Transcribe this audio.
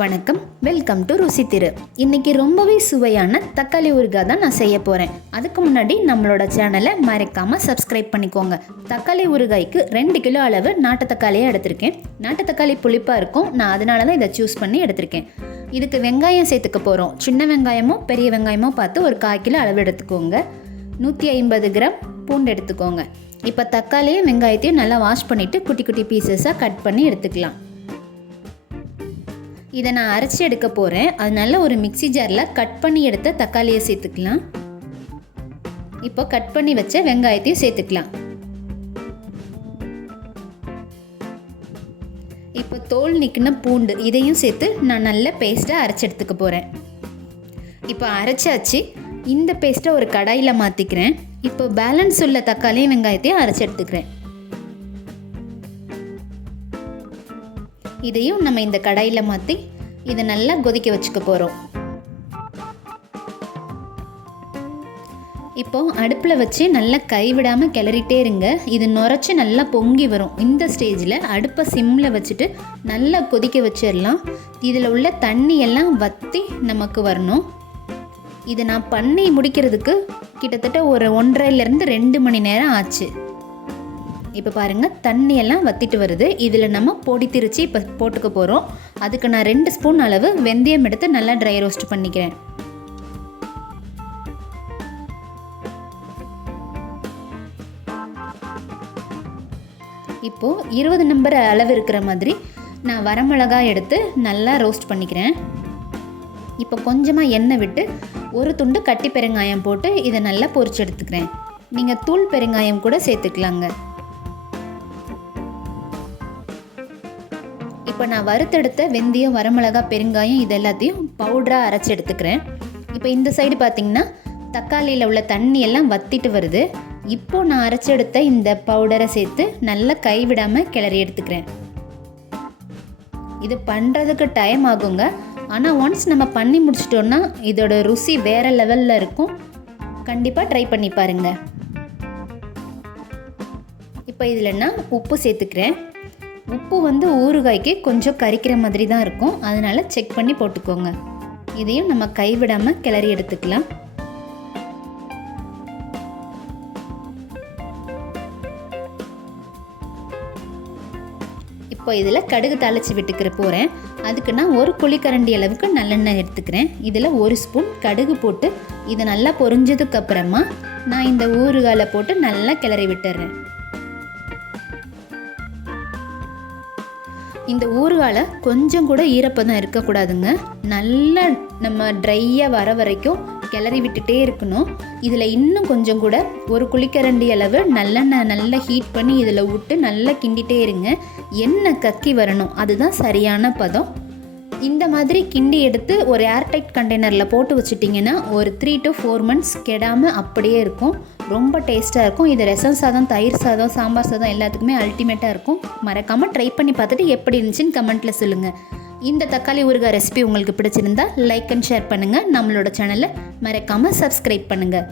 வணக்கம், welcome to ருசித்திரு. இன்றைக்கி ரொம்பவே சுவையான தக்காளி ஊறுகாய் தான் நான் செய்ய போகிறேன். அதுக்கு முன்னாடி நம்மளோட சேனலை மறக்காமல் சப்ஸ்கிரைப் பண்ணிக்கோங்க. தக்காளி ஊறுகாய்க்கு 2 கிலோ அளவு நாட்டு தக்காளியாக எடுத்திருக்கேன். நாட்டு தக்காளி புளிப்பாக இருக்கும், நான் அதனால தான் இதை சூஸ் பண்ணி எடுத்திருக்கேன். இதுக்கு வெங்காயம் சேர்த்துக்க போகிறோம். சின்ன வெங்காயமோ பெரிய வெங்காயமோ பார்த்து ஒரு 1/4 கிலோ அளவு எடுத்துக்கோங்க. 150 கிராம் பூண்டு எடுத்துக்கோங்க. இப்போ தக்காளியும் வெங்காயத்தையும் நல்லா வாஷ் பண்ணிவிட்டு குட்டி குட்டி பீசஸாக கட் பண்ணி எடுத்துக்கலாம். இதை நான் அரைச்சி எடுக்க போகிறேன். அதனால ஒரு மிக்ஸி ஜாரில் கட் பண்ணி எடுத்த தக்காளியை சேர்த்துக்கலாம். இப்போ கட் பண்ணி வச்ச வெங்காயத்தையும் சேர்த்துக்கலாம். இப்போ தோல் நீக்கின பூண்டு இதையும் சேர்த்து நான் நல்ல பேஸ்ட்டாக அரைச்சி எடுத்துக்க போகிறேன். இப்போ அரைச்சாச்சு. இந்த பேஸ்ட்டை ஒரு கடாயில் மாற்றிக்கிறேன். இப்போ பேலன்ஸ் உள்ள தக்காளியும் வெங்காயத்தையும் அரைச்சி எடுத்துக்கிறேன். இதையும் நம்ம இந்த கடாயில் மாற்றி இதை நல்லா கொதிக்க வச்சுக்க போகிறோம். இப்போது அடுப்பில் வச்சு நல்லா கைவிடாமல் கிளறிட்டே இருங்க. இது நுரைச்சி நல்லா பொங்கி வரும். இந்த ஸ்டேஜில் அடுப்பை சிம்மில் வச்சுட்டு நல்லா கொதிக்க வச்சிடலாம். இதில் உள்ள தண்ணி எல்லாம் வற்றி நமக்கு வரணும். இதை நான் பண்ணி முடிக்கிறதுக்கு கிட்டத்தட்ட ஒரு 1.5 to 2 மணி நேரம் ஆச்சு. இப்போ பாருங்கள், தண்ணியெல்லாம் வற்றிட்டு வருது. இதில் நம்ம பொடி திரிச்சு இப்போ போட்டுக்க போகிறோம். அதுக்கு நான் 2 ஸ்பூன் அளவு வெந்தயம் எடுத்து நல்லா ட்ரை ரோஸ்ட் பண்ணிக்கிறேன். இப்போது 20 நம்பர் அளவு இருக்கிற மாதிரி நான் வரமிளகாய் எடுத்து நல்லா ரோஸ்ட் பண்ணிக்கிறேன். இப்போ கொஞ்சமாக எண்ணெய் விட்டு ஒரு துண்டு கட்டி பெருங்காயம் போட்டு இதை நல்லா பொரிச்சு எடுத்துக்கிறேன். நீங்கள் தூள் பெருங்காயம் கூட சேர்த்துக்கலாங்க. இப்போ நான் வறுத்தெடுத்த வெந்தயம், வரமிளகாய், பெருங்காயம் இது எல்லாத்தையும் பவுடராக அரைச்சி எடுத்துக்கிறேன். இப்போ இந்த சைடு பார்த்திங்கன்னா தக்காளியில் உள்ள தண்ணி எல்லாம் வற்றிட்டு வருது. இப்போது நான் அரைச்செடுத்த இந்த பவுடரை சேர்த்து நல்லா கைவிடாமல் கிளறி எடுத்துக்கிறேன். இது பண்ணுறதுக்கு டைம் ஆகுங்க. ஆனால் ஒன்ஸ் நம்ம பண்ணி முடிச்சிட்டோன்னா இதோட ருசி வேறு லெவலில் இருக்கும். கண்டிப்பாக ட்ரை பண்ணி பாருங்கள். இப்போ இதில் நான் உப்பு சேர்த்துக்கிறேன். உப்பு ஊறுகாய்க்கு கொஞ்சம் கரிக்கிற மாதிரி தான் இருக்கும், அதனால் செக் பண்ணி போட்டுக்கோங்க. இதையும் நம்ம கைவிடாமல் கிளறி எடுத்துக்கலாம். இப்போ இதில் கடுகு தாளித்து விட்டுக்கிற போகிறேன். அதுக்கு நான் 1 குழிக்கரண்டி அளவுக்கு நல்லெண்ணெய் எடுத்துக்கிறேன். இதில் 1 ஸ்பூன் கடுகு போட்டு இது நல்லா பொரிஞ்சதுக்கு அப்புறமா நான் இந்த ஊறுகாயில் போட்டு நல்லா கிளறி விட்டுறேன். இந்த ஊறுகாயில் கொஞ்சம் கூட ஈரப்பதம் இருக்கக்கூடாதுங்க. நல்லா நம்ம ட்ரையாக வர வரைக்கும் கிளறி விட்டுட்டே இருக்கணும். இதில் இன்னும் கொஞ்சம் கூட 1 குழிக்கரண்டி அளவு நல்லெண்ணெய் நல்லா ஹீட் பண்ணி இதில் விட்டு நல்லா கிண்டிகிட்டே இருங்க. எண்ணெய் கக்கி வரணும், அதுதான் சரியான பதம். இந்த மாதிரி கிண்டி எடுத்து ஒரு ஏர்டைட் கண்டெய்னரில் போட்டு வச்சுட்டிங்கன்னா ஒரு 3 to 4 months கெடாமல் அப்படியே இருக்கும். ரொம்ப டேஸ்ட்டாக இருக்கும். இது ரசம் சாதம், தயிர் சாதம், சாம்பார் சாதம் எல்லாத்துக்குமே அல்டிமேட்டாக இருக்கும். மறக்காமல் ட்ரை பண்ணி பார்த்துட்டு எப்படி இருந்துச்சுன்னு கமெண்ட்டில் சொல்லுங்கள். இந்த தக்காளி ஊறுகாய் ரெசிபி உங்களுக்கு பிடிச்சிருந்தா லைக் அண்ட் ஷேர் பண்ணுங்கள். நம்மளோட சேனலை மறக்காமல் சப்ஸ்கிரைப் பண்ணுங்கள்.